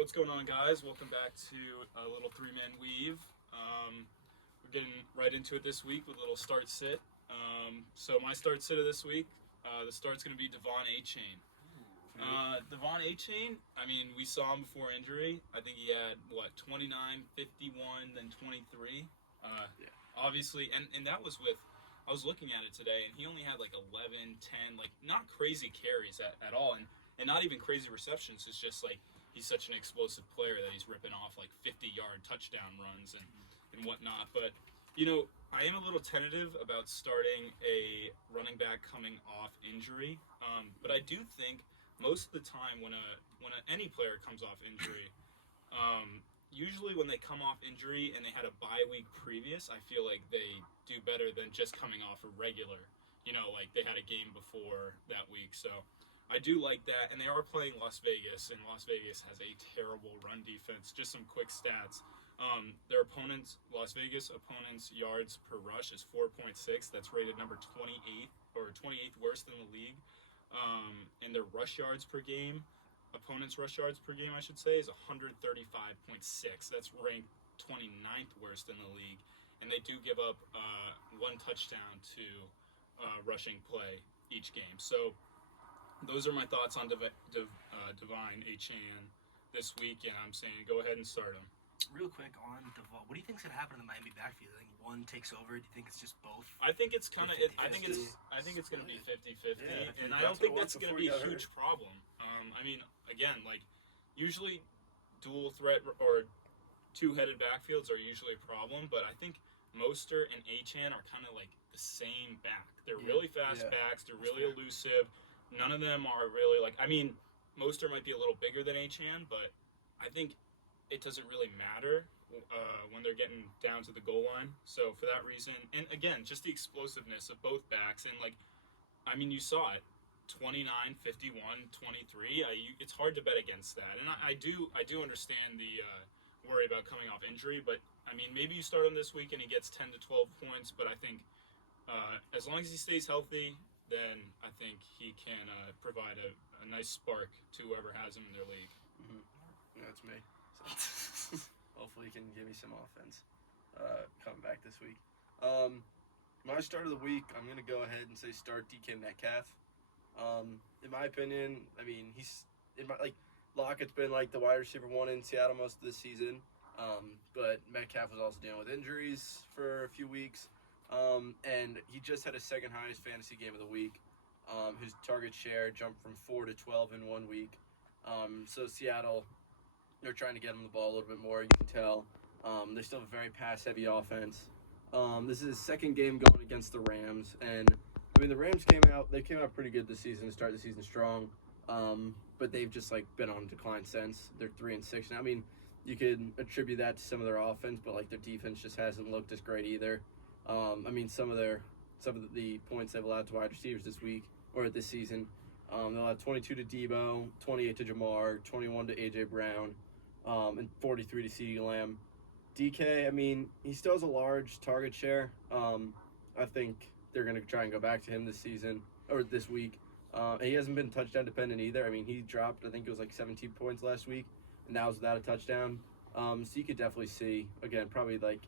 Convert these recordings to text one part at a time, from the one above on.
what's going on, guys? Welcome back to a little three-man weave. We're getting right into it this week with a little start-sit. So my start-sit of this week, the start's going to be Devon A-Chain. Devon A-Chain, I mean, we saw him before injury. I think he had, 29, 51, then 23. Obviously, and that was with, I was looking at it today, and he only had like 11, 10, like not crazy carries at all, and not even crazy receptions. It's just like he's such an explosive player that he's ripping off like 50-yard touchdown runs and whatnot. But, I am a little tentative about starting a running back coming off injury. But I do think most of the time when any player comes off injury, usually when they come off injury and they had a bye week previous, I feel like they do better than just coming off a regular, like they had a game before that week. So I do like that. And they are playing Las Vegas, and Las Vegas has a terrible run defense. Just some quick stats. Their opponents, Las Vegas opponents' yards per rush is 4.6. That's rated number 28th or 28th worst in the league. And their rush yards per game, opponents' rush yards per game, I should say, is 135.6. That's ranked 29th worst in the league. And they do give up one touchdown to rushing play each game. So those are my thoughts on Devine A-Chain this week, and I'm saying go ahead and start him. Real quick on Devon, what do you think's gonna happen in the Miami backfield? I think one takes over. Do you think it's just both? I think it's kind of. I think it's going to be 50-50, and I don't think that's going to be a huge problem. I mean, again, like usually dual threat or two-headed backfields are usually a problem, but I think Mostert and A-Chan are kind of like the same back. They're really fast backs. They're really elusive. None of them are really like. I mean, Mostert might be a little bigger than A-Chan, but I think it doesn't really matter when they're getting down to the goal line. So for that reason, and again, just the explosiveness of both backs, and like, I mean, you saw it, 29, 51, 23. It's hard to bet against that. And I do understand the worry about coming off injury, but I mean, maybe you start him this week and he gets 10 to 12 points, but I think as long as he stays healthy, then I think he can provide a nice spark to whoever has him in their league. Mm-hmm. Yeah, that's me. So hopefully he can give me some offense coming back this week. My start of the week, I'm going to go ahead and say start DK Metcalf. In my opinion, I mean, Lockett's been like the wide receiver one in Seattle most of the season, but Metcalf was also dealing with injuries for a few weeks, and he just had his second highest fantasy game of the week. His target share jumped from 4 to 12 in 1 week. So Seattle, they're trying to get him the ball a little bit more, you can tell. They still have a very pass-heavy offense. This is his second game going against the Rams, and I mean the Rams came out pretty good this season to start the season strong, but they've just like been on decline since. They're 3-6 now. I mean, you could attribute that to some of their offense, but like their defense just hasn't looked as great either. I mean some of the points they've allowed to wide receivers this season. They'll have 22 to Debo, 28 to Jamar, 21 to A.J. Brown, and 43 to CeeDee Lamb. DK, I mean, he still has a large target share. I think they're going to try and go back to him this week. He hasn't been touchdown dependent either. I mean, he dropped, I think it was like 17 points last week, and that was without a touchdown. So you could definitely see, again, probably like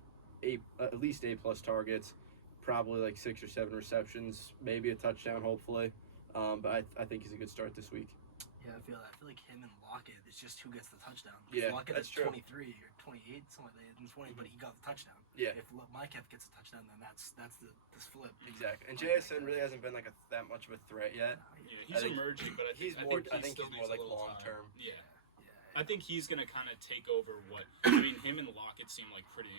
at least 8+ targets, probably like 6 or 7 receptions, maybe a touchdown, hopefully. But I think he's a good start this week. Yeah, I feel that. I feel like him and Lockett, it's just who gets the touchdown. Yeah, Lockett that's is true. 23 or 28, something like that, and 20, but he got the touchdown. Yeah. If Metcalf gets a touchdown, then that's this flip. Exactly. And JSN really hasn't been like that much of a threat yet. Yeah, he's emerging, but I think he's more like long term. Yeah. I think he's going to kind of take over I mean, him and Lockett seem like pretty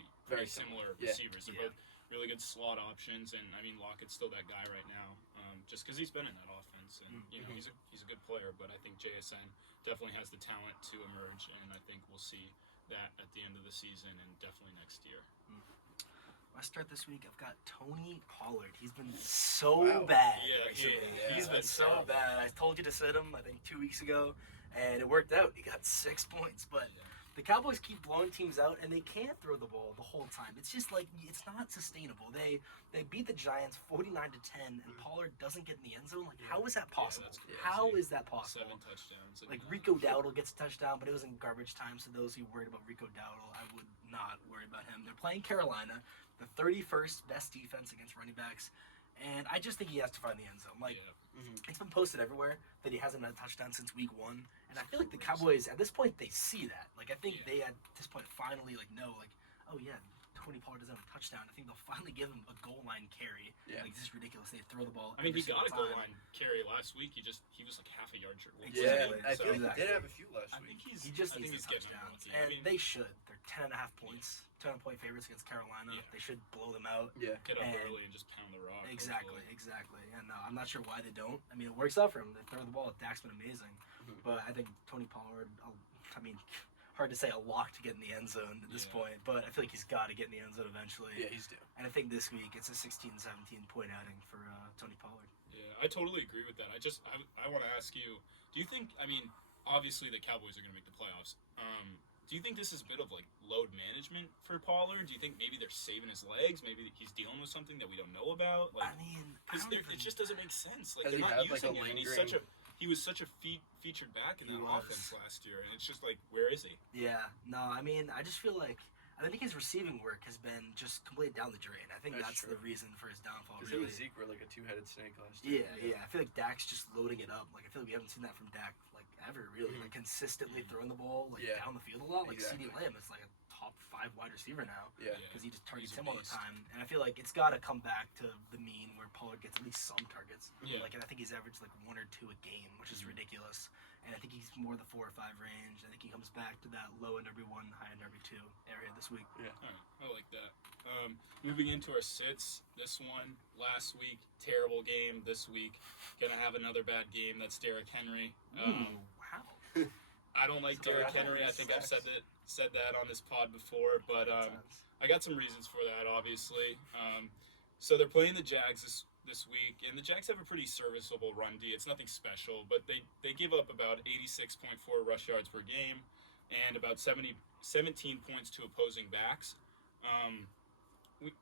similar receivers. They're both really good slot options, and I mean, Lockett's still that guy right now, just because he's been in that offense, and he's a good player. But I think JSN definitely has the talent to emerge, and I think we'll see that at the end of the season and definitely next year. I start this week. I've got Tony Pollard. He's been so bad. He's been so bad. I told you to sit him, I think 2 weeks ago, and it worked out. He got 6 points, but The Cowboys keep blowing teams out, and they can't throw the ball the whole time. It's just like it's not sustainable. They beat the Giants 49-10, and Pollard doesn't get in the end zone. Like, how is that possible? that's crazy. How is that possible? 7 touchdowns. Like Rico Dowdle gets a touchdown, but it was in garbage time. So those who worried about Rico Dowdle, I would not worry about him. They're playing Carolina, the 31st best defense against running backs, and I just think he has to find the end zone. Like. It's been posted everywhere that he hasn't had a touchdown since week 1, and I feel like the Cowboys at this point they see that. Like I think they at this point finally know oh yeah, Tony Pollard doesn't have a touchdown. I think they'll finally give him a goal line carry. Yeah. Like this is ridiculous. They throw the ball. I mean, he got a goal time. line carry last week. He was like half a yard short. Yeah, Exactly. I feel like Exactly. he did have a few last I week. think He just I think needs he's the getting touchdowns, unlucky. and I mean, they should. They're 10.5 points, 10-point favorites against Carolina. Yeah. They should blow them out. Yeah. get up and- early and just pound the rock. Exactly, hopefully. exactly. And I'm not sure why they don't. I mean, it works out for him. They throw the ball. Dak's been amazing. But I think Tony Pollard, hard to say a lock to get in the end zone at this point, but I feel like he's got to get in the end zone eventually. Yeah, he's due. And I think this week it's a 16-17 point outing for Tony Pollard. Yeah, I totally agree with that. I want to ask you, do you think, obviously the Cowboys are going to make the playoffs. Do you think this is a bit of like load management for Pollard? Do you think maybe they're saving his legs? Maybe he's dealing with something that we don't know about? Like, because it just doesn't make sense. Like Does they're he not have, like, using a him, and lingering- he was such a featured back in He that was. offense last year, and it's just like, where is he? Yeah, no, I just feel like I think his receiving work has been just completely down the drain. I think That's that's true. the reason for his downfall. Because him Really. and Zeke were like a two-headed snake last year. Yeah. I feel like Dak's just loading it up. Like I feel like we haven't seen that from Dak like ever really. Like consistently throwing the ball like Yeah. down the field a lot. Like Exactly. CD Lamb is like a top 5 wide receiver now. Yeah. Because he just targets He's a him all the beast. time. And I feel like it's got to come back to the mean where Pollard gets at least some targets. Yeah. Like, and I think he's averaged like 1 or 2 a game, which is ridiculous. And I think he's more the 4 or 5 range. I think he comes back to that low end RB1, high end RB2 area this week. All right, I like that. Moving into our sits, this one last week, terrible game. This week, gonna have another bad game. That's Derrick Henry. Wow. I don't like So Derrick I Henry. I think think I've it's said that on this pod before, but I got some reasons for that. Obviously, so they're playing the Jags this week, and the Jags have a pretty serviceable run D. It's nothing special, but they give up about 86.4 rush yards per game, and about 17 points to opposing backs.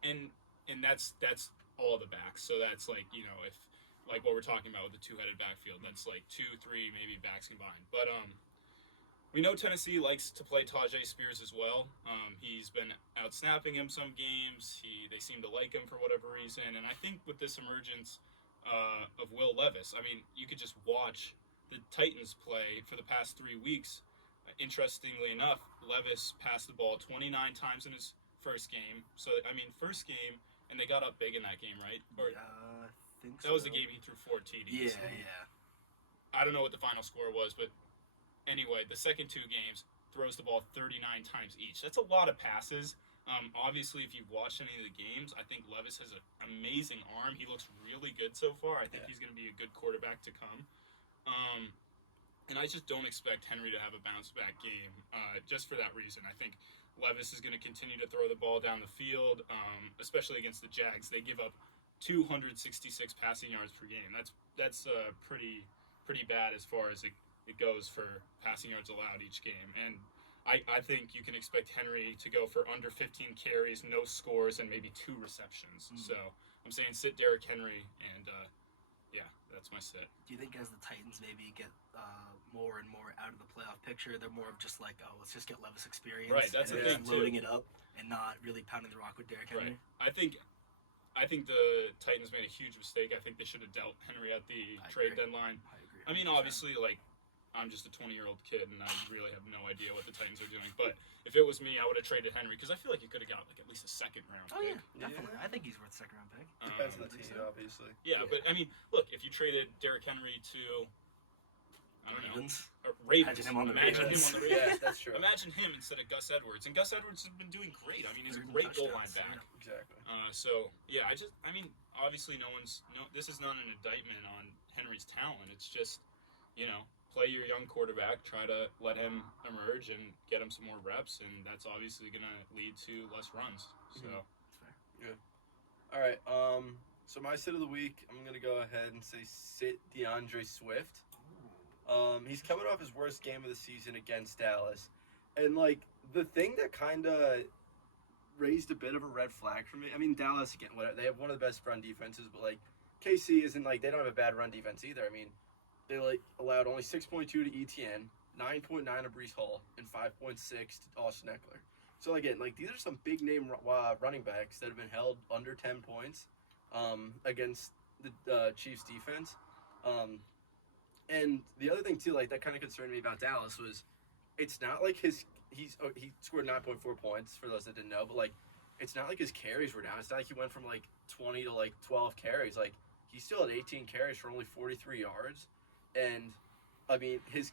And that's all the backs. So that's like, if like what we're talking about with the two-headed backfield, that's like 2, 3 maybe backs combined. But we know Tennessee likes to play Tajay Spears as well. He's been out snapping him some games. They seem to like him for whatever reason. And I think with this emergence of Will Levis, you could just watch the Titans play for the past 3 weeks. Interestingly enough, Levis passed the ball 29 times in his first game. So, first game, and they got up big in that game, right? Or I think so. that was the game he threw 4 TDs. Yeah. I don't know what the final score was, but anyway, the second 2 games, throws the ball 39 times each. That's a lot of passes. Obviously, if you've watched any of the games, I think Levis has an amazing arm. He looks really good so far. I think he's going to be a good quarterback to come. And I just don't expect Henry to have a bounce-back game just for that reason. I think Levis is going to continue to throw the ball down the field, especially against the Jags. They give up 266 passing yards per game. That's pretty bad as far as it goes for passing yards allowed each game. And I think you can expect Henry to go for under 15 carries, no scores, and maybe 2 receptions. So I'm saying sit Derrick Henry, and that's my sit. Do you think as the Titans maybe get more and more out of the playoff picture, they're more of just like, oh, let's just get Levis experience, Right, that's and the they're thing, just loading it up and not really pounding the rock with Derrick Henry? Right. I think the Titans made a huge mistake. I think they should have dealt Henry at the trade deadline. I agree. Obviously, I'm just a 20-year-old kid, and I really have no idea what the Titans are doing. But if it was me, I would have traded Henry, because I feel like you could have got at least a second-round Oh pick. yeah, definitely. I think he's worth a second-round pick. Depends on the I think team, so. obviously. Yeah, but look, if you traded Derrick Henry to, I don't know, Ravens. Ravens. Imagine him on the Imagine him Ravens. on the Ravens. Yeah, that's true. Imagine him instead of Gus Edwards, and Gus Edwards has been doing great. He's a 30 great goal line touchdowns, back. Exactly. So yeah, obviously this is not an indictment on Henry's talent. It's just, play your young quarterback, try to let him emerge and get him some more reps, and that's obviously going to lead to less runs. So That's fair. All right. So my sit of the week, I'm gonna go ahead and say sit DeAndre Swift. He's coming off his worst game of the season against Dallas, And like the thing that kind of raised a bit of a red flag for me. I mean, Dallas again, whatever, they have one of the best run defenses, but like KC isn't like they don't have a bad run defense either. I mean, they like allowed only 6.2 to ETN, 9.9 to Brees Hall, and 5.6 to Austin Eckler. So again, like these are some big name running backs that have been held under 10 points against the Chiefs defense. And the other thing too, like that kind of concerned me about Dallas was, it's not like he scored 9.4 points for those that didn't know, but like it's not like his carries were down. It's not like he went from like 20 to like 12 carries. Like he still had 18 carries for only 43 yards, and I mean his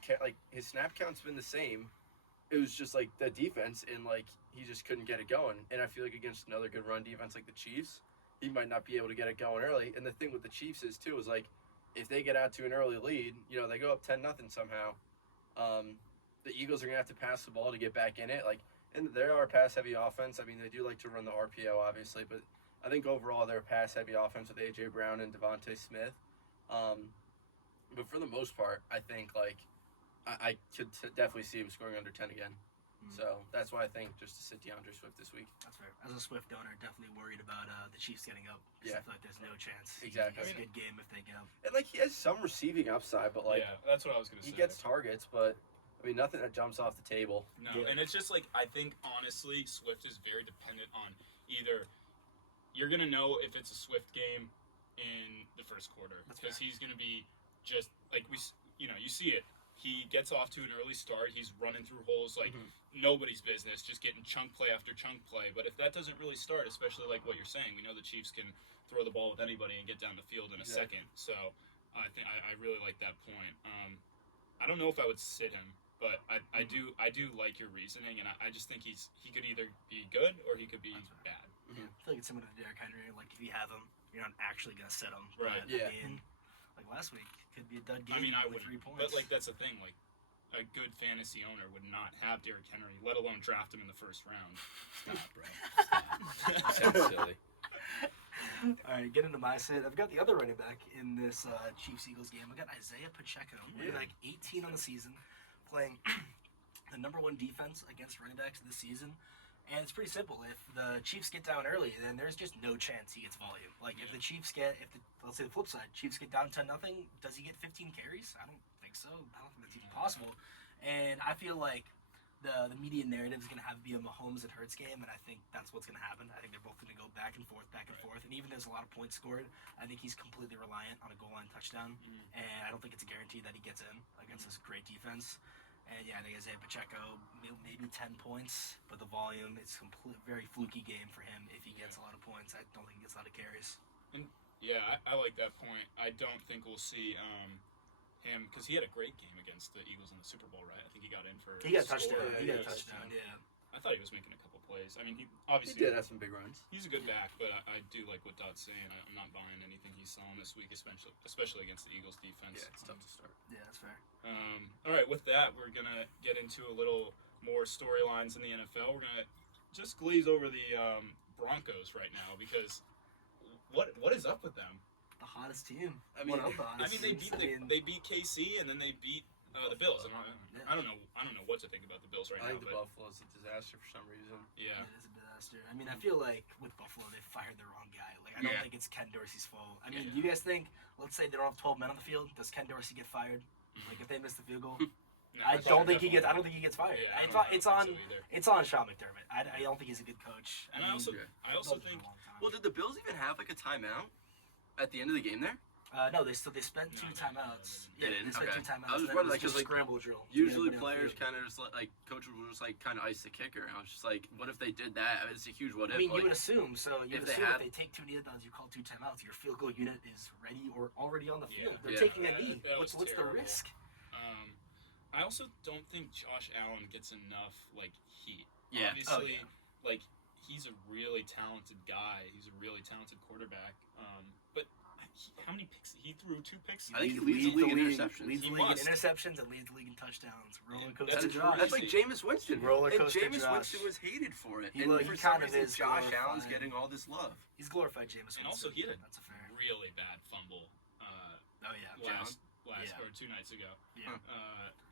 snap count's been the same. It was just like the defense, and like he just couldn't get it going. And I feel like against another good run defense like the Chiefs, he might not be able to get it going early. And the thing with the Chiefs is too is like if they get out to an early lead, you know, they go up 10-0 somehow. The Eagles are gonna have to pass the ball to get back in it. Like, and they are a pass-heavy offense. I mean, they do like to run the RPO, obviously, but I think overall they're a pass-heavy offense with AJ Brown and Devontae Smith. But for the most part, I think like I could definitely see him scoring under 10 again. So that's why I think just to sit DeAndre Swift this week. That's fair. As a Swift owner, definitely worried about the Chiefs getting up. Yeah. I feel like there's no chance. Exactly. It's a good game if they get up. And like he has some receiving upside, but like yeah, that's what I was gonna say. he gets targets, but I mean nothing that jumps off the table. No, Yeah. and it's just like I think honestly, Swift is very dependent on either you're gonna know if it's a Swift game in the first quarter That's because fair. he's gonna be just like you see it. He gets off to an early start. He's running through holes like nobody's business, just getting chunk play after chunk play. But if that doesn't really start, especially like what you're saying, we know the Chiefs can throw the ball with anybody and get down the field in a second. So I think I really like that point. I don't know if I would sit him, but I do like your reasoning, and I just think he could either be good or he could be bad. Yeah, I feel like it's similar to Derrick Henry. Like if you have him, you're not actually gonna sit him. Right. But, Yeah. I mean, like last week, could be a dud game. I mean, I with would, 3 points. but like that's the thing. Like a good fantasy owner would not have Derrick Henry, let alone draft him in the first round. Stop, bro. Stop. Sounds silly. All right, get into my set. I've got the other running back in this Chiefs-Eagles game. I got Isaiah Pacheco. Running back 18 on the season, playing the number 1 defense against running backs this season. And it's pretty simple. If the Chiefs get down early, then there's just no chance he gets volume. Like if the Chiefs let's say the flip side, Chiefs get down 10-0, does he get 15 carries? I don't think so. I don't think that's even possible. And I feel like the media narrative is going to be a Mahomes and Hurts game, and I think that's what's going to happen. I think they're both going to go back and forth. And even there's a lot of points scored, I think he's completely reliant on a goal line touchdown. And I don't think it's a guarantee that he gets in against this great defense. And yeah, I think Isaiah Pacheco, maybe 10 points, but the volume, it's very fluky game for him if he gets a lot of points. I don't think he gets a lot of carries. And yeah, I like that point. I don't think we'll see him because he had a great game against the Eagles in the Super Bowl, right? I think he got in for He got a score. touchdown. He got a Yeah, touchdown, yeah. I thought he was making a couple plays. I mean, he He obviously did have some big runs. he's a good back, but I do like what Dodd's saying. I'm not buying anything he's selling this week, especially against the Eagles defense. Yeah, it's tough to start. Yeah, that's fair. All right, with that, we're gonna get into a little more storylines in the NFL. We're gonna just glaze over the Broncos right now because what is up with them? The hottest team. I mean, One of the hottest I mean, teams. they beat KC and then they beat the Bills. And I don't know what to think about the Bills right I now. think the But Buffalo's a disaster for some reason. yeah, It is a disaster. I mean, I feel like with Buffalo, they fired the wrong guy. Like, I don't Yeah. think it's Ken Dorsey's fault. I mean, Yeah. do you guys think, let's say they don't have 12 men on the field, does Ken Dorsey get fired? Like, if they miss the field goal? No, I that's don't think he definitely- gets. I don't think he gets fired. Yeah, I It's don't on. It's think on. so either. It's on Sean McDermott. I don't think he's a good coach. And I also think Well, did the Bills even have like a timeout at the end of the game there? no, they spent No, 2 no, timeouts. They didn't? They spent Okay. 2 timeouts. I was and then wondering, it like, 'cause, just like, scramble drill. to get Usually everybody on the players field. kind of just like coaches will just like kind of ice the kicker, and I was just like, what if they did that? I mean, it's a huge what if. I mean, like, you would assume. So you if would they assume have- if they take 2 knee downs, you call 2 timeouts, your field goal unit is ready or already on the field. Yeah. They're Yeah. taking a knee. That was What's the terrible. risk? I also don't think Josh Allen gets enough like heat. Yeah. Obviously, Oh, yeah. like he's a really talented guy. He's a really talented quarterback. But how many picks? He threw 2 picks. I think he leads the league in interceptions. Leads the He league in must. interceptions and leads the league in touchdowns. Roller Yeah, coaster that's Josh. That's like Crazy. Jameis Winston. Roller and coaster Jameis Josh. Winston was hated for it. He and look- for he some kind of reason, is Josh glorified. Allen's getting all this love. He's glorified Jameis And also, he had a That's a fair. really bad fumble Oh yeah. last Yeah. or 2 nights ago. Yeah.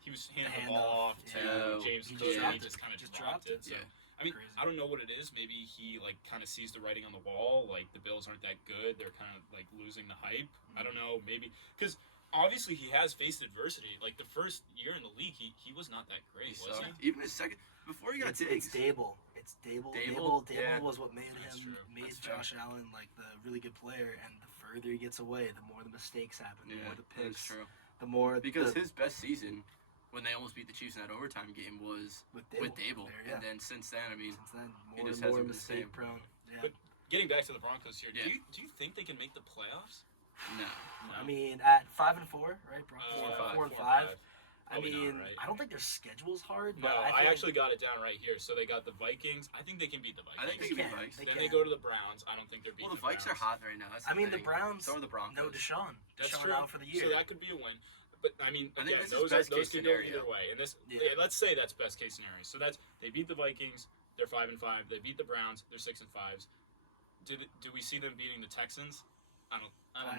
He was handing the handoff, ball off to yeah. games. He He dropped just it. kind of Just dropped it. So. Yeah. I mean, Crazy. I don't know what it is. Maybe he like kind of sees the writing on the wall. Like the Bills aren't that good. They're kind of like losing the hype. I don't know. Maybe because obviously he has faced adversity. Like the first year in the league, he was not that great, He was sucked. he? Even his second before he got It's Diggs. Dable. It's Dable. Dable? Dable Yeah. was what made That's him true. made That's fair. Josh Allen like the really good player. And the further he gets away, the more the mistakes happen, the Yeah, more the that's picks, true. the more Because the, his best season, when they almost beat the Chiefs in that overtime game, was with with Dable. There, yeah. And then since then, I mean, Since then, he more just and more hasn't been the mistake same. prone. Yeah. But getting back to the Broncos here, Yeah. do you think they can make the playoffs? no. I mean, at 5-4, right? Broncos 4 4 and 5. 4 and 5. I Probably not, mean, right? I don't think their schedule's hard. No, But I think actually got it down right here. So they got the Vikings. I think they can beat the Vikings. I think they they can can. beat Vikes. They then can. they go to the Browns. I don't think they're beating Well, the Vikes are Browns. hot right now. That's I the mean, the thing. Browns. So are the Broncos. No Deshaun. That's Deshaun true. out for the year. So that could be a win. But I mean, I think again, this is best those case could go scenario. either way. And this, Yeah. let's say that's best case scenario. So that's they beat the Vikings. They're 5-5. They beat the Browns. They're 6-5. Do we see them beating the Texans? I don't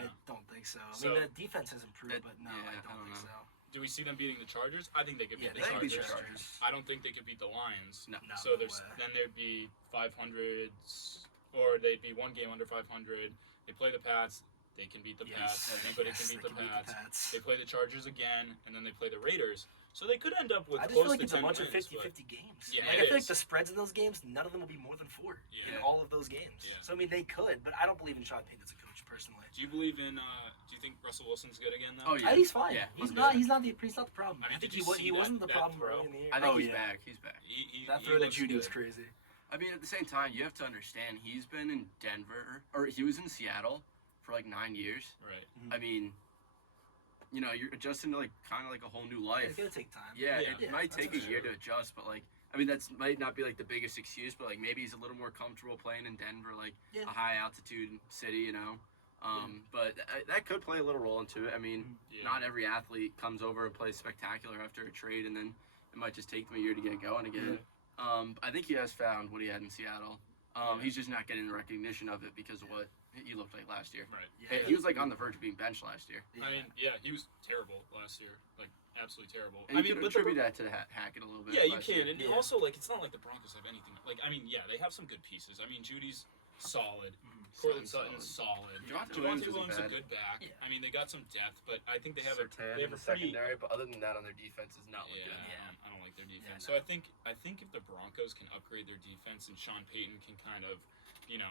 know. don't think so. I So- mean, the defense has improved, That- but no, yeah, I I don't don't think know. so. Do we see them beating the Chargers? I think they could Yeah, beat they the could beat Chargers. the Chargers. I don't think they could beat the Lions. No. No, So no there's way. then there'd be 500, or they'd be one game under 500. They play the Pats. They can beat the Pats. Yes, Anybody yes, can they beat the Pats. Pats. They play the Chargers again, and then they play the Raiders. So they could end up with I just close feel like to it's a 10 bunch wins, of but- 50-50 games. Yeah, like, it I feel like is. the spreads in those games, none of them will be more than 4 in Yeah. all of those games. Yeah. So I mean, they could, but I don't believe in Sean Payton as a coach personally. Do you believe in? Do you think Russell Wilson's good again though? Oh, yeah. He's fine. Yeah, he's he's not. good. He's not the problem. I mean, I think did you see he wasn't the that problem throw? early in the year. I think Oh, he's yeah. back. He's back. That He throw to looks Judy was good. crazy. I mean, at the same time, you have to understand he's been in Denver, or he was in Seattle for like 9 years. Right. I mean, you know, you're adjusting to like kind of like a whole new life. It's gonna take time. Yeah, Yeah, it might that's take for a year sure. to adjust, but like, I mean, that's might not be like the biggest excuse, but like maybe he's a little more comfortable playing in Denver, like Yeah. a high altitude city, you know. But that could play a little role into it. I mean, Yeah. not every athlete comes over and plays spectacular after a trade, and then it might just take them a year to get going again. I think he has found what he had in Seattle. Yeah. He's just not getting the recognition of it because of what he looked like last year. Right. Yeah. He was like on the verge of being benched last year. I mean, yeah, he was terrible last year. Like absolutely terrible. And I you mean, could but the attribute that to Hackett a little bit. Yeah, you last can, year. and Yeah. also like it's not like the Broncos have anything. Like I mean, yeah, they have some good pieces. I mean, Judy's solid. Cortland Solid. Sutton's solid. Javonte Javonte Williams Williams is a isn't bad. good back. Yeah. I mean, they got some depth, but I think they have Surtain they in have the a pretty. secondary, but other than that, on their defense is not Yeah, looking good. I don't like their defense. Yeah, So I think if the Broncos can upgrade their defense and Sean Payton can kind of,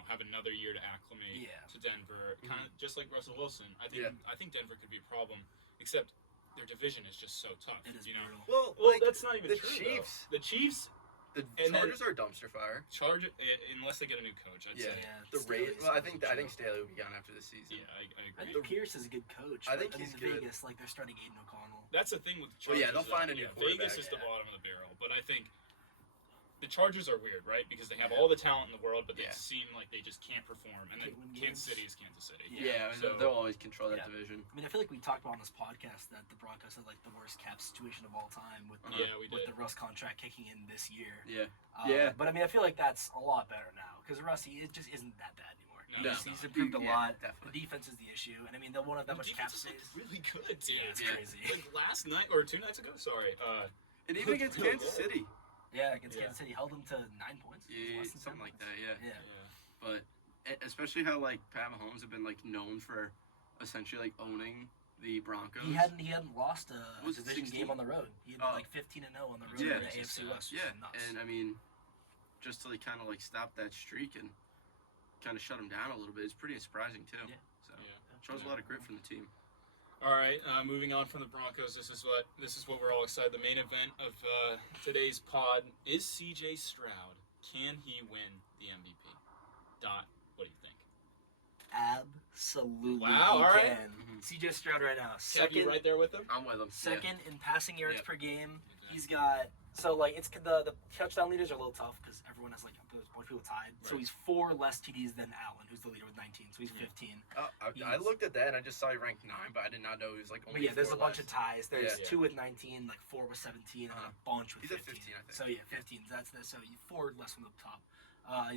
have another year to acclimate Yeah. to Denver, kind of just like Russell Wilson. I think Denver could be a problem, except their division is just so tough. It is you know. brutal. Well, that's not even the true. Chiefs. Though. The Chiefs The And then- Chargers are a dumpster fire. unless they get a new coach, I'd Yeah. say. Yeah, The Staley's Raiders. Well, I the think coach. Staley will be gone after this season. Yeah, I I agree. think Pierce is a good coach. I but, think I mean, he's good. Vegas, like they're starting Aiden O'Connell. That's the thing with the Well, Chargers. yeah, they'll find a new Vegas quarterback. is the Yeah. bottom of the barrel, but I think the Chargers are weird, right? Because they have all the talent in the world, but they Yeah. seem like they just can't perform. And Can't then win Kansas games. City is Kansas City. Yeah, So- they'll always control that Yeah. division. I mean, I feel like we talked about on this podcast that the Broncos had like the worst cap situation of all time with the, Yeah, we with did. the Russ contract kicking in this year. Yeah. Yeah. But I mean, I feel like that's a lot better now because Russ, it just isn't that bad anymore. No, it's He's not. improved a Yeah, lot. definitely. The defense is the issue, and I mean, they won't have that The much cap defense is, space. like, really good, dude. Yeah, it's Yeah. crazy. Like last night or 2 nights ago, sorry. And even against Really Kansas good. City. Yeah, against Yeah. Kansas City, held them to 9 points. Yeah, Less than 10 something like points. that, yeah. Yeah. But especially how like Pat Mahomes have been like known for essentially like owning the Broncos. He hadn't lost a Was it division 16? game on the road. He had Oh. like 15-0 on the road Yeah. in the AFC West. which Yeah, is nuts. and I mean, just to like kind of like stop that streak and kind of shut him down a little bit is pretty surprising too. Yeah. So Yeah. shows a lot of grit from the team. All right, moving on from the Broncos. This is what we're all excited. The main event of today's pod is C.J. Stroud. Can he win the MVP? Dot. What do you think? Absolutely. Wow, he all right. can. Mhm. CJ Stroud right now. Have you Second, right there with him? I'm with him. second in passing yards Yep. per game. Okay. He's got it's the touchdown leaders are a little tough because everyone has like a bunch of people tied. So Right. he's 4 less TDs than Allen, who's the leader with 19. So he's Yeah. 15. I He's- looked at that and I just saw he ranked 9, but I did not know he was like But only. yeah, there's a 4 bunch less. of ties. There's Yeah. 2 with 19, like 4 with 17, and then a bunch with He's at 15. 15, I think. So yeah, 15. So you 4 less from the top.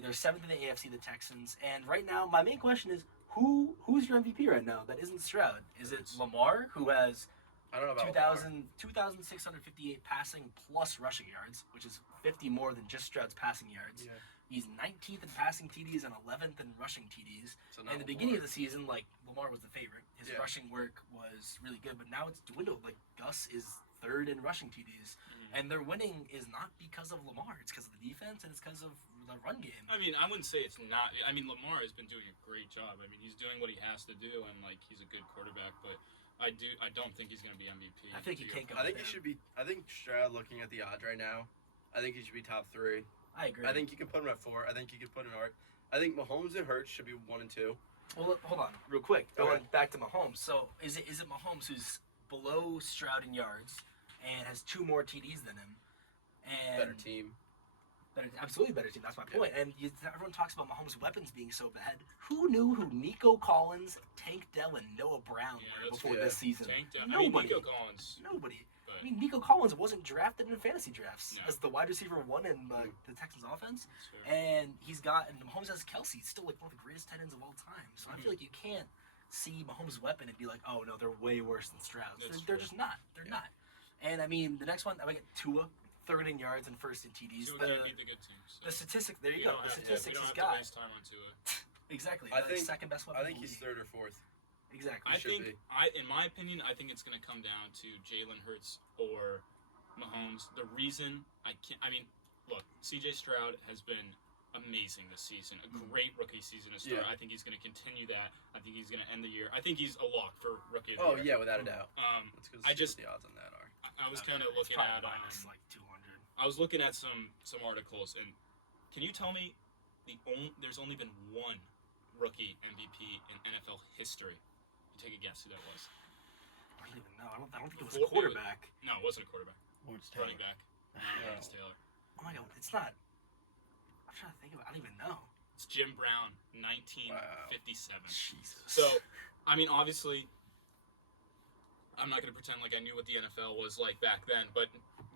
They're 7th in the AFC, the Texans. And right now, my main question is who's your MVP right now that isn't Stroud? Is it Hurts. Lamar, who has I don't know about Lamar. 2,658 passing plus rushing yards, which is 50 more than just Stroud's passing yards. Yeah. He's 19th in passing TDs and 11th in rushing TDs. So In the beginning of the season, like, Lamar was the favorite. His rushing work was really good, but now it's dwindled. Like, Gus is third in rushing TDs. And their winning is not because of Lamar. It's because of the defense and it's because of the run game. I mean, I wouldn't say it's not. I mean, Lamar has been doing a great job. I mean, he's doing what he has to do, and like he's a good quarterback. But I don't think he's going to be MVP. I think you can't go. I think with he him. should be. I think Stroud, looking at the odds right now, I think he should be top 3. I agree. I think you can put him at 4. I think you can put him at. I think Mahomes and Hurts should be 1 and 2. Well, hold on, real quick. Okay. Going back to Mahomes. So is it Mahomes who's below Stroud in yards and has 2 more TDs than him? And Better team. absolutely better team. That's my point. And everyone talks about Mahomes' weapons being so bad. Who knew who Nico Collins, Tank Dell, and Noah Brown were before this season? Nobody. Nico Collins. Nobody. But, I mean, Nico Collins wasn't drafted in fantasy drafts No. as the wide receiver 1 in the Texans offense. that's fair. And Mahomes has Kelsey. He's still like one of the greatest tight ends of all time. So I feel like you can't see Mahomes' weapon and be like, oh no, they're way worse than Stroud's. That's They're true. just not. They're not. And I mean, the next one, I get Tua, 3rd in yards and 1st in TDs. Tua can't beat the good teams. So The statistic, there you we go. don't The have to- statistics we he's don't have got. to waste time on Tua. Exactly. I Like, think- second best weapon. I think in the he's league. 3rd or 4th. Exactly. I should think, be. in my opinion, I think it's going to come down to Jalen Hurts or Mahomes. The reason I mean, look, C.J. Stroud has been amazing this season. A great rookie season to start. Yeah. I think he's going to continue that. I think he's going to end the year. I think he's a lock for rookie of the Oh year. yeah, without a doubt. That's because I just- the odds on that are. I was kind of It's looking probably at minus like 200. I was looking at some articles, and can you tell me there's only been one rookie MVP in NFL history? You take a guess who that was. I don't even know. I don't think it was a Before- quarterback. No, it wasn't a quarterback. Ward's Running back. Yeah. It's Taylor. Oh my god, it's not. I'm trying to think of it. I don't even know. It's Jim Brown, 1957. Jesus. So, I mean, obviously, I'm not going to pretend like I knew what the NFL was like back then, but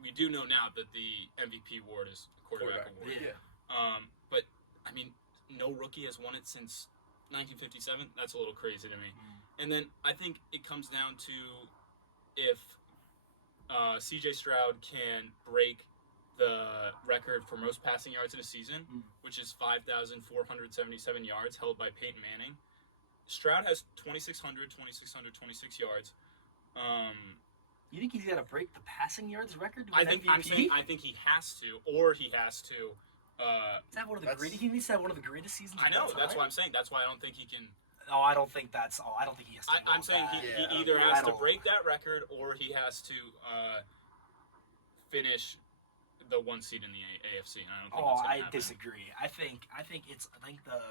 we do know now that the MVP award is a quarterback award. Yeah. But, I mean, no rookie has won it since 1957. That's a little crazy to me. And then I think it comes down to if C.J. Stroud can break the record for most passing yards in a season, which is 5,477 yards held by Peyton Manning. Stroud has 2,600, 26 yards. You think he's got to break the passing yards record to I win think MVP? I think he has to, or he has to. Is that one of the That's- greatest? He needs to have one of the greatest seasons. I of know. all That's time. why I'm saying. That's why I don't think he can. Oh, I don't think that's. Oh, I don't think he has to. I'm saying that. he Yeah. either Yeah, has I to don't- break that record, or he has to finish the 1 seed in the AFC. And I don't think Oh, that's gonna I happen. disagree. I think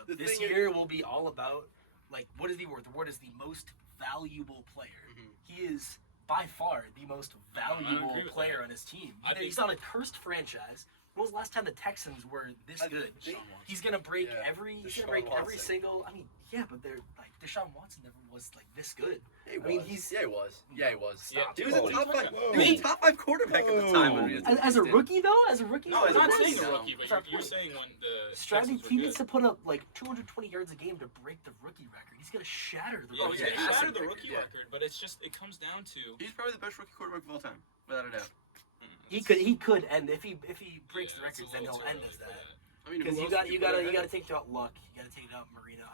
The this thing is- year will be all about like what is the award? The award is the most valuable player. Mhm. He is by far the most valuable agree with player that. on his team. I think- He's on a cursed franchise. When was the last time the Texans were this I good? think- He's gonna break Yeah. every. He's Deshaun gonna break every Watson. single. I mean, yeah, but they're like Deshaun Watson never was like this good. He was. I mean, he's- Yeah, he was. Yeah, he was. Stop. He was a Whoa. top 5. Whoa. He was a top 5 quarterback at the time when we As a rookie though, as a rookie, No, I'm he's not this. saying a No. rookie, but That's you're our saying when the Stroud, Texans were he needs good. to put up like 220 yards a game to break the rookie record. He's gonna shatter the Yeah, rookie he's yeah, gonna he has shatter to the break rookie it, yeah. record, but it's just it comes down to He's probably the best rookie quarterback of all time, without a doubt. He could end if he breaks Yeah, the it's a records, then little he'll too end early as for that. I mean, Because who you else got would you put got to ahead? you got to take out Luck. You got to take out Marino.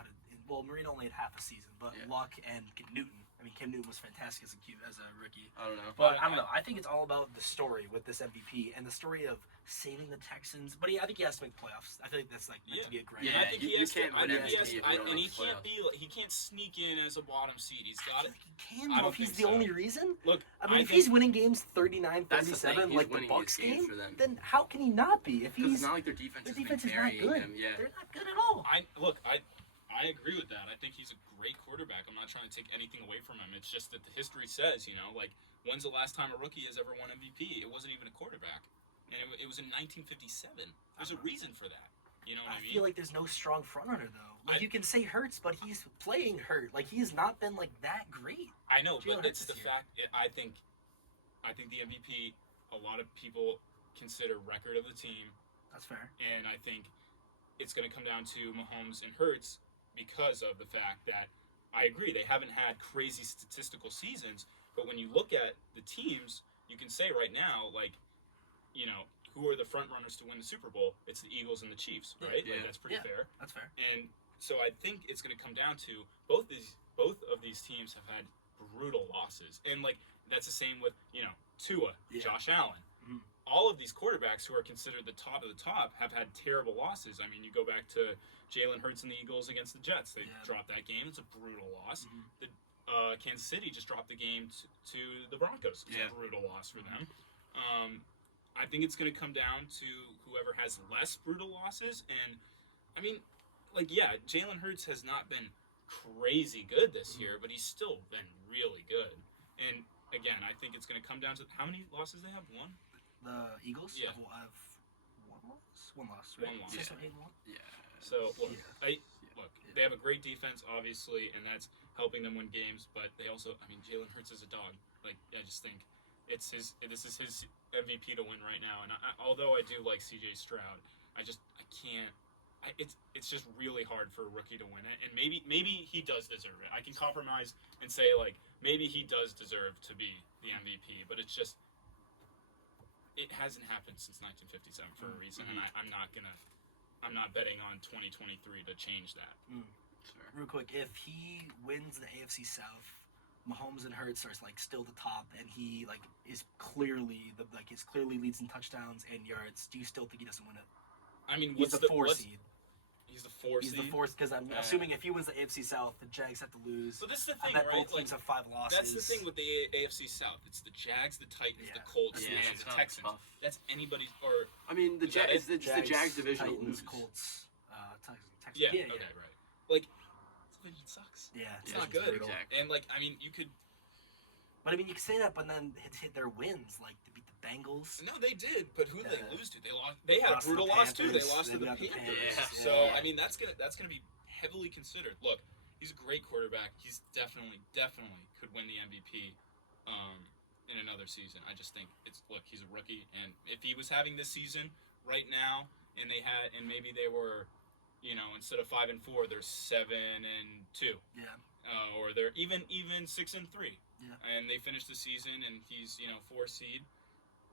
Well, Marino only had half a season, but Yeah. Luck and Newton. I mean, Cam Newton was fantastic as a rookie. I don't know. But I don't know. I think it's all about the story with this MVP and the story of saving the Texans. But I think he has to make the playoffs. I feel like that's like meant to be a grand. Yeah, I think you he has can't to. I win think he MVP has if to, you don't and make he the can't be. He can't sneak in as a bottom seed. He's I got feel it. like he can I though, don't if he's think the so. only reason. Look, I mean, if think- he's winning games 39, That's the thing, 37, he's like the winning Bucks these games game, for them. then how can he not be? If Because he's it's not like their defense their has been defense is not carrying good. them. Yeah. They're not good at all. I agree with that. I think he's a great quarterback. I'm not trying to take anything away from him. It's just that the history says, like, when's the last time a rookie has ever won MVP? It wasn't even a quarterback. And it was in 1957. There's a reason for that. You know what I mean? feel like there's no strong frontrunner though. Like I- you can say Hurts, but he's playing hurt. Like he has not been like that great. I know, Jalen but Hurts it's the this year. fact. I think the MVP. A lot of people consider record of the team, That's fair. and I think it's going to come down to Mahomes and Hurts because of the fact that I agree they haven't had crazy statistical seasons, But when you look at the teams, you can say right now, like, who are the front runners to win the Super Bowl? It's the Eagles and the Chiefs, right? Yeah. Like, that's pretty fair. That's fair. And so I think it's going to come down to both of these teams have had brutal losses, and like that's the same with Tua, Josh Allen. Mhm. All of these quarterbacks who are considered the top of the top have had terrible losses. I mean, you go back to Jalen Hurts and the Eagles against the Jets. They dropped that game. It's a brutal loss. Mhm. The Kansas City just dropped the game to the Broncos. It's a brutal loss for them. I think it's going to come down to whoever has less brutal losses. And, I mean, Jalen Hurts has not been crazy good this year, but he's still been really good. And, again, I think it's going to come down to how many losses they have? One? The Eagles Yeah. have one loss, right? One loss. 6 or 8 1. Yeah. So, look, Yeah. they have a great defense, obviously, and that's helping them win games. But they also, Jalen Hurts is a dog. Like, I just think this is his MVP to win right now. And although I do like C.J. Stroud, I can't. It's just really hard for a rookie to win it. And maybe he does deserve it. I can compromise and say like maybe he does deserve to be the MVP. But it's just it hasn't happened since 1957 for a reason, and I'm not betting on 2023 to change that. Real quick, if he wins the AFC South, Mahomes and Hurts are like still the top, and he is clearly clearly leads in touchdowns and yards. Do you still think he doesn't win it? I mean, He's the 4 seed. He's the 4 seed. He's the 4th because I'm assuming if he wins the AFC South, the Jags have to lose. So this is the I thing, bet right? both teams have 5 losses. That's the thing with the AFC South. It's the Jags, the Titans, the Colts, and the Texans. Tough. That's anybody's. Or I mean, the Is that Jags, the Jags division will Titans, lose. Colts, Texans. yeah, okay, right. Like, this division sucks. Yeah, It's Yeah, not it's good. brutal. Exactly. And you could. But I mean, you can say that, but then hit their wins, like to beat the Bengals. No, they did, but who did they Yeah. lose to? They lost. They had a Lost to the brutal loss too. They Panthers. lost to They the got the Panthers. Panthers. So Yeah. that's gonna be heavily considered. Look, he's a great quarterback. He's definitely could win the MVP in another season. I just think he's a rookie, and if he was having this season right now, and maybe they were, instead of 5-4, they're 7-2. Yeah. Or they're even 6-3. Yeah. And they finished the season, and he's 4 seed.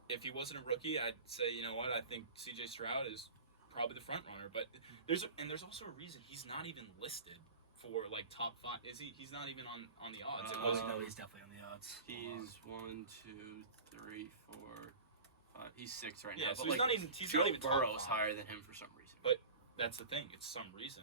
If he wasn't a rookie, I'd say I think C.J. Stroud is probably the front runner. But there's also a reason he's not even listed for top 5. Is he? He's not even on the odds. It wasn't. No, he's definitely on the odds. He's 1, 2, 3, 4, 5. He's 6 right Yeah, now. so but he's not even. He's Joe not even top Burrow's 5. higher than him for some reason. But that's the thing. It's some reason.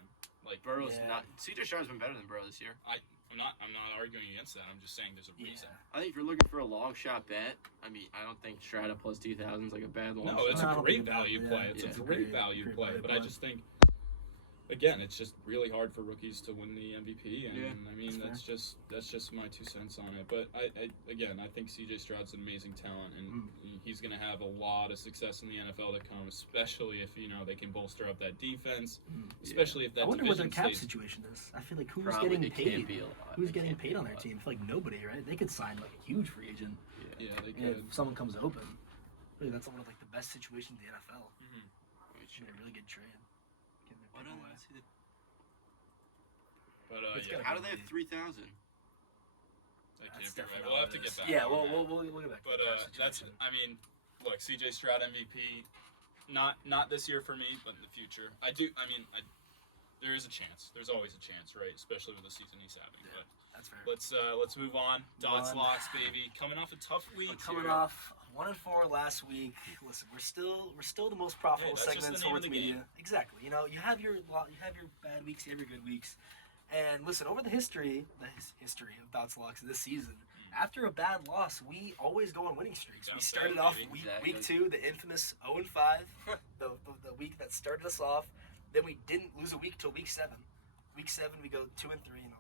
Burrow's Yeah. not. C.J. Stroud's been better than Burrow this year. I'm not arguing against that. I'm just saying there's a reason. I think if you're looking for a long shot bet, I don't think Stroud at plus 2,000 is like a bad long No, shot. it's No, I a don't great think value that- play. yeah, It's it's a a great great value value play. But I play. just think, again, it's just really hard for rookies to win the MVP, and That's that's just my 2 cents on it. But I think C.J. Stroud's an amazing talent, and he's going to have a lot of success in the NFL to come, especially if they can bolster up that defense, especially if that I wonder what their division cap stays. situation is. I feel like who's Probably getting it can't paid? be a lot. Who's It getting can't be paid a on their lot. team? I feel like nobody, right? They could sign like a huge free agent Yeah, they if could. someone comes open. Really, that's one of the best situations in the NFL. Mhm. It's a really good trade. Getting their Why pick don't away. I see the- But It's yeah, gotta How do they have 3,000? that That's can't be right. definitely We'll not have to what it get is. back. Yeah, on that. we'll get back. But to the cap that's situation. look, C.J. Stroud MVP, not this year for me, but in the future. There is a chance. There's always a chance, right? Especially with the season he's having. Yeah. That's fair. Let's move on. Dots on. locks, baby. Coming off a tough week. Coming here. off 1-4 last week. Listen, we're still the most profitable Hey, that's just segment in the name of sports the media. game. Exactly. You have your bad weeks, you have your good weeks. And listen, over the history of Dots Locks this season, after a bad loss, we always go on winning streaks. We Bounce started back, off baby. week 2, the infamous 0-5, the week that started us off. Then we didn't lose a week till week 7. Week 7, we go 2-3,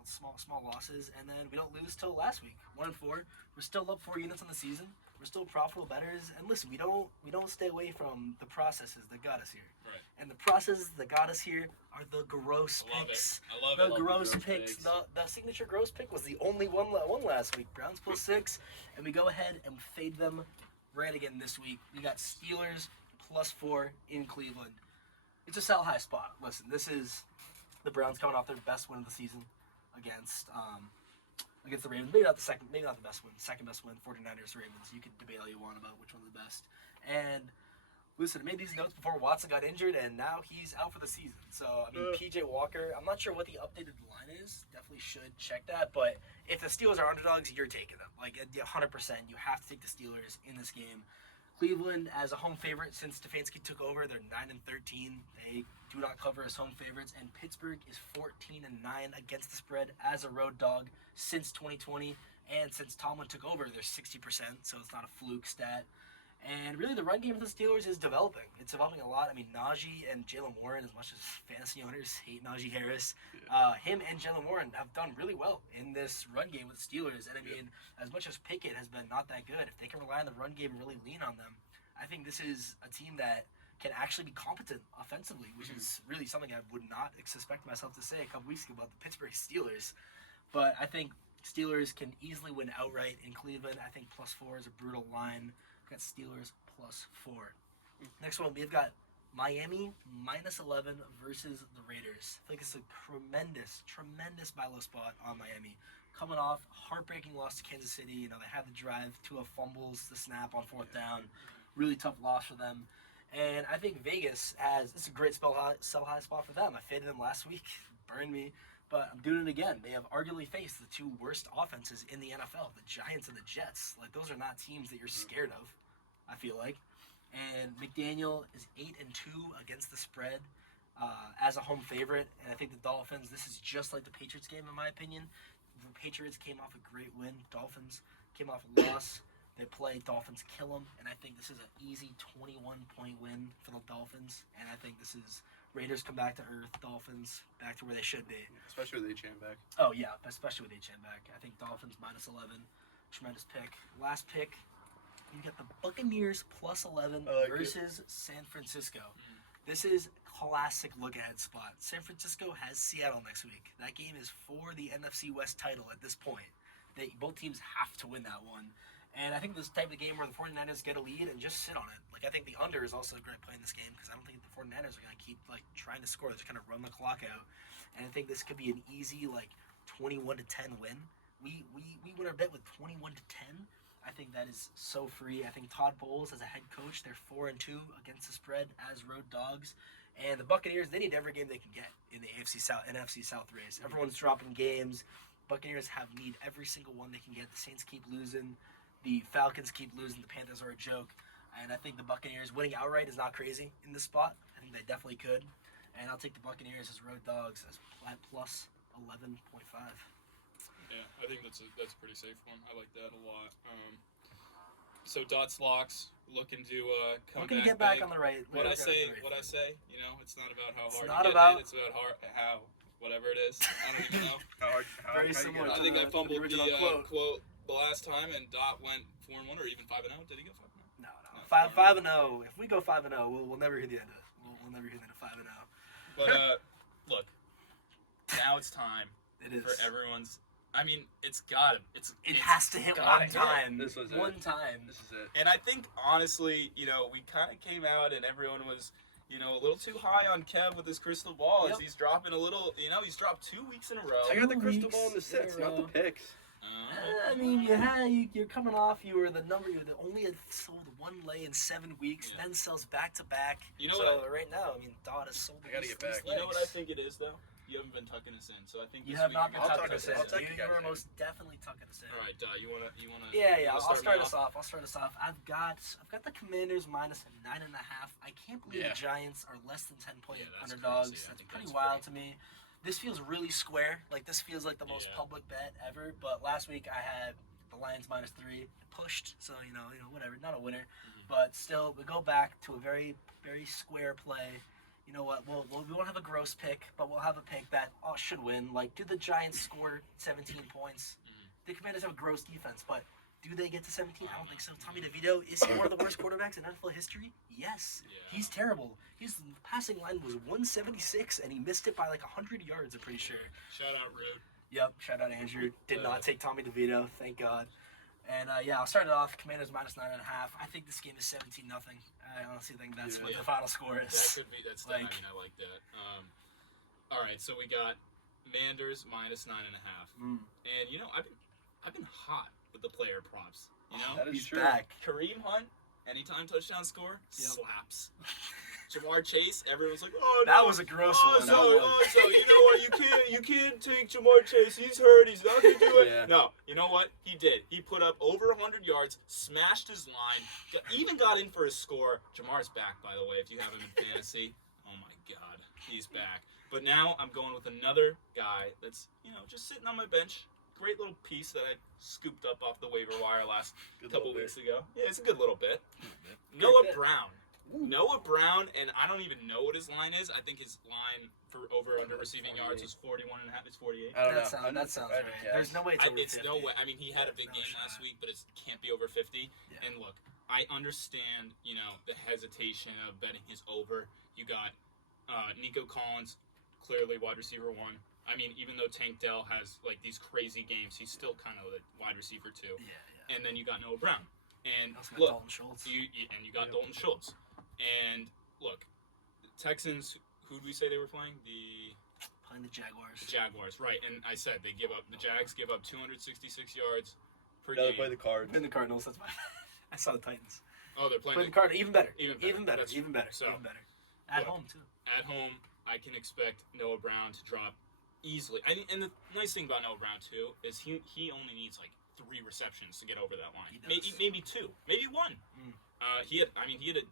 small losses, and then we don't lose till last week, 1-4. We're still up 4 units on the season. We're still profitable bettors, and listen, we don't stay away from the processes that got us here. Right. And the processes that got us here are the gross I love picks. it. I love The it. gross gross picks. picks. The signature gross pick was the only one last week. Browns plus 6, and we go ahead and fade them right again this week. We got Steelers plus 4 in Cleveland. It's a sell high spot. Listen, this is the Browns coming off their best win of the season against against the Ravens. Maybe not the best win. Second best win, 49ers, Ravens. You can debate all you want about which one's the best. And listen, I made these notes before Watson got injured, and now he's out for the season. So, I mean, PJ Walker, I'm not sure what the updated line is. Definitely should check that. But if the Steelers are underdogs, you're taking them. Like, 100%. You have to take the Steelers in this game. Cleveland, as a home favorite since Stefanski took over, they're 9-13. They do not cover as home favorites. And Pittsburgh is 14-9 against the spread as a road dog since 2020. And since Tomlin took over, they're 60%, so it's not a fluke stat. And really, the run game for the Steelers is developing. It's developing a lot. I mean, Najee and Jalen Warren, as much as fantasy owners hate Najee Harris, him and Jalen Warren have done really well in this run game with the Steelers. And I mean, as much as Pickett has been not that good, if they can rely on the run game and really lean on them, I think this is a team that can actually be competent offensively, which is really something I would not expect myself to say a couple weeks ago about the Pittsburgh Steelers. But I think Steelers can easily win outright in Cleveland. I think +4 is a brutal line. Got Steelers +4. Next one, we've got Miami -11 versus the Raiders. I think it's a tremendous buy low spot on Miami. Coming off heartbreaking loss to Kansas City. You know, they had the drive, Tua fumbles the snap on 4th down. Really tough loss for them. And I think Vegas it's a great sell high spot for them. I faded them last week, burned me. But I'm doing it again. They have arguably faced the two worst offenses in the NFL, the Giants and the Jets. Like, those are not teams that you're scared of, I feel like. And McDaniel is 8-2 against the spread as a home favorite. And I think the Dolphins, this is just like the Patriots game, in my opinion. The Patriots came off a great win. Dolphins came off a loss. They play, Dolphins kill them. And I think this is an easy 21-point win for the Dolphins. And I think this is Raiders come back to earth, Dolphins back to where they should be. Especially with H.M. back. Oh, yeah, especially with H.M. back. I think Dolphins -11. Tremendous pick. Last pick, you get the Buccaneers +11 versus San Francisco. This is classic look-ahead spot. San Francisco has Seattle next week. That game is for the NFC West title at this point. Both teams have to win that one. And I think this type of game where the 49ers get a lead and just sit on it. Like, I think the under is also a great play in this game because I don't think the 49ers are going to keep, like, trying to score. They're just going to run the clock out. And I think this could be an easy, like, 21-10 win. We win our bet with 21-10. I think that is so free. I think Todd Bowles, as a head coach, they're 4-2 against the spread as road dogs. And the Buccaneers, they need every game they can get in the NFC South race. Everyone's dropping games. Buccaneers need every single one they can get. The Saints keep losing. The Falcons keep losing. The Panthers are a joke. And I think the Buccaneers winning outright is not crazy in this spot. I think they definitely could. And I'll take the Buccaneers as road dogs as +11.5. Yeah, I think that's a pretty safe one. I like that a lot. So Dots Locks looking to come Looking back. to get back big. on the right. What I say, you know, it's not about how It's hard not you about- get it. It's about how whatever it is. I don't even know. Very similar I to think I the fumbled original the quote. quote the last time, and Dot went 4-1 or even 5-0. Did he go 5-0? No. 5-0. If we go 5-0, we'll never hear the end of it. We'll never hear the end of 5-0. But look, now it's time It is. for everyone's. I mean, it has to hit gotta one hit. time. This was it. One time. This is it. And I think honestly, you know, we kind of came out and everyone was, you know, a little too high on Kev with his crystal ball as Yep. he's dropping a little. You know, he's dropped 2 weeks in a row. I got the 2 crystal weeks ball in the sets, in a not the row. picks. I mean, you're coming off. You're the only had sold one lay in 7 weeks, Yeah. then sells back to back. You know so what right now, I mean, Dodd has sold. I gotta these get back. You know what I legs. think it is though? You haven't been tucking us in, so I think You this have week not you're been gonna I'll tucking tuck us it. in. I'll tuck You you guys were in. most definitely tucking us in. All right, you wanna? Yeah. wanna I'll start me us off. I've got the Commanders -9.5. I can't believe Yeah. the Giants are less than 10-point Yeah, that's underdogs. crazy. I That's think pretty that's wild great. to me. This feels really square. Like, this feels like the most Yeah. public bet ever. But last week I had the Lions -3. It pushed, so you know, whatever. Not a winner, but still, we go back to a very, very square play. You know what? We won't have a gross pick, but we'll have a pick that should win. Like, do the Giants score 17 points? The Commanders have a gross defense, but do they get to 17? I don't think so. Tommy DeVito, is he one of the worst quarterbacks in NFL history? Yes. Yeah. He's terrible. His passing line was 176, and he missed it by like 100 yards, I'm pretty sure. Shout out Rude. Yep, shout out Andrew. Did not take Tommy DeVito, thank God. And I'll start it off. Commanders -9.5. I think this game is 17-0. I honestly think that's what the final score is. That could be. That's. I Like- mean, I like that. All right, so we got Manders -9.5. And you know, I've been hot with the player props. You know, That is He's true. back. Kareem Hunt, anytime touchdown score, Yep. slaps. Jamar Chase, everyone's like, oh no. That was a gross one. So, That was. so you know what? You can't take Jamar Chase. He's hurt. He's not gonna do it. Yeah. No, you know what? He did. He put up over 100 yards, smashed his line, even got in for his score. Jamar's back, by the way. If you have him in fantasy, oh my God, he's back. But now I'm going with another guy that's just sitting on my bench. Great little piece that I scooped up off the waiver wire last Good couple little bit. weeks ago. Yeah, it's a good little bit. Good Noah bit. Brown. Noah Brown, and I don't even know what his line is. I think his line for over/under receiving yards is 41 and a half. It's 48. I don't know. That sounds I'd right. guess. There's no way it's over It's 50. no way. I mean, he had a big No game shot. last week, but it can't be over 50. Yeah. And look, I understand, the hesitation of betting his over. You got Nico Collins, clearly wide receiver 1. I mean, even though Tank Dell has like these crazy games, he's still kind of a wide receiver 2. Yeah. And then you got Noah Brown. And Also got look, Dalton Schultz. you got Yep. Dalton Schultz. And look, Texans, who did we say they were playing? Playing the Jaguars. The Jaguars, right. And I said the Jags give up 266 yards per No, they game. play the Cards. Playing the Cardinals. That's why. I saw the Titans. Oh, they're playing Playing the Cardinals. Even better. Even better. Even better. That's Even better. so, Even better. At look. home too. At home, I can expect Noah Brown to drop easily. And the nice thing about Noah Brown, too, is he only needs like 3 receptions to get over that line. He does. Maybe 2. Maybe 1. Mm. He had a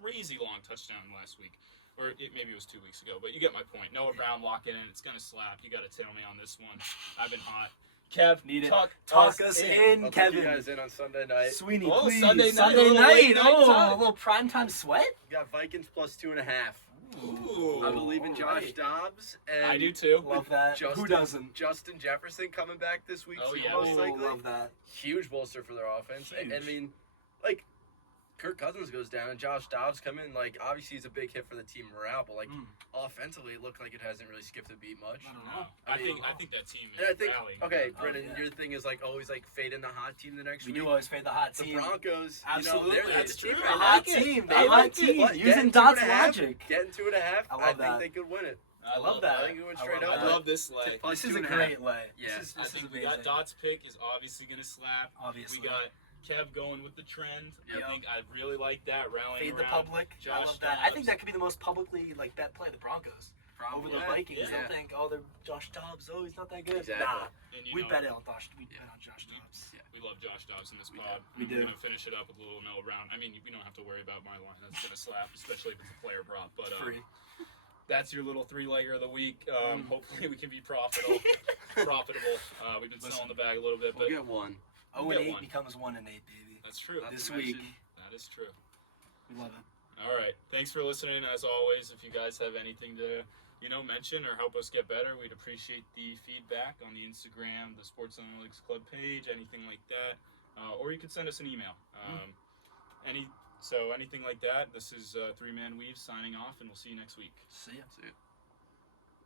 crazy long touchdown last week. Or maybe it was 2 weeks ago, but you get my point. Noah Brown, lock it in. It's going to slap. You got to tail me on this one. I've been hot. Kev, Need it. talk us in, I'll take Kevin. you guys in on Sunday night. Sweeney, Oh, please. Sunday night, Sunday a little night. late night Oh, time. a little primetime sweat. We got Vikings plus 2.5. Ooh. I believe in Josh Alright. Dobbs. And I do too. Love that. Who doesn't? Justin Jefferson coming back this week. Oh, too, yeah. most likely. love that. Huge bolster for their offense. I Huge. mean, like, Kirk Cousins goes down and Josh Dobbs come in. Like, obviously he's a big hit for the team morale, but like offensively, it looked like it hasn't really skipped a beat much. I don't No, know. I think that team is And I think, rallying. okay, Oh, Brennan, yeah. your thing is like always like fade in the hot team the next We week. do always fade the hot The team. Broncos, Absolutely. they're That's the team true. The right I hot like it. team. The I hot like it. team. What, Using getting Dot's 2.5? logic. Getting 2.5. I love think that. they could win it. I love that. I think it went I straight love up. I love this lay. Plus This is a 2.5. great lay. Yeah. This I is think amazing. Dot's pick is obviously going to slap. Obviously. We got Kev going with the trend. Yep. I think I really like that rallying Fade the around. public. I Josh love that. I think Dobbs. that could be the most publicly bet play of the Broncos. Over the Yeah, Vikings. yeah. They'll think, oh, they're Josh Dobbs. Oh, he's not that good. Exactly. Nah. And We bet on Josh. We bet on Josh Dobbs. We love Josh Dobbs in this We pod. do. We do. We're going to finish it up with a little Noah Brown. I mean, we don't have to worry about my line. That's going to slap, especially if it's a player prop. But Free. that's your little 3-legger of the week. Mm. Hopefully we can be profitable. We've been selling the bag a little bit, We'll but get one. 0-8 one. becomes 1-8, baby. that's true. Not This to week. mention- That is true. We love it. All right. Thanks for listening. As always, if you guys have anything to, mention or help us get better, we'd appreciate the feedback on the Instagram, the Sports Analytics Club page, anything like that. Or you could send us an email. Anything like that. This is 3-Man Weave signing off, and we'll see you next week. See ya. See ya.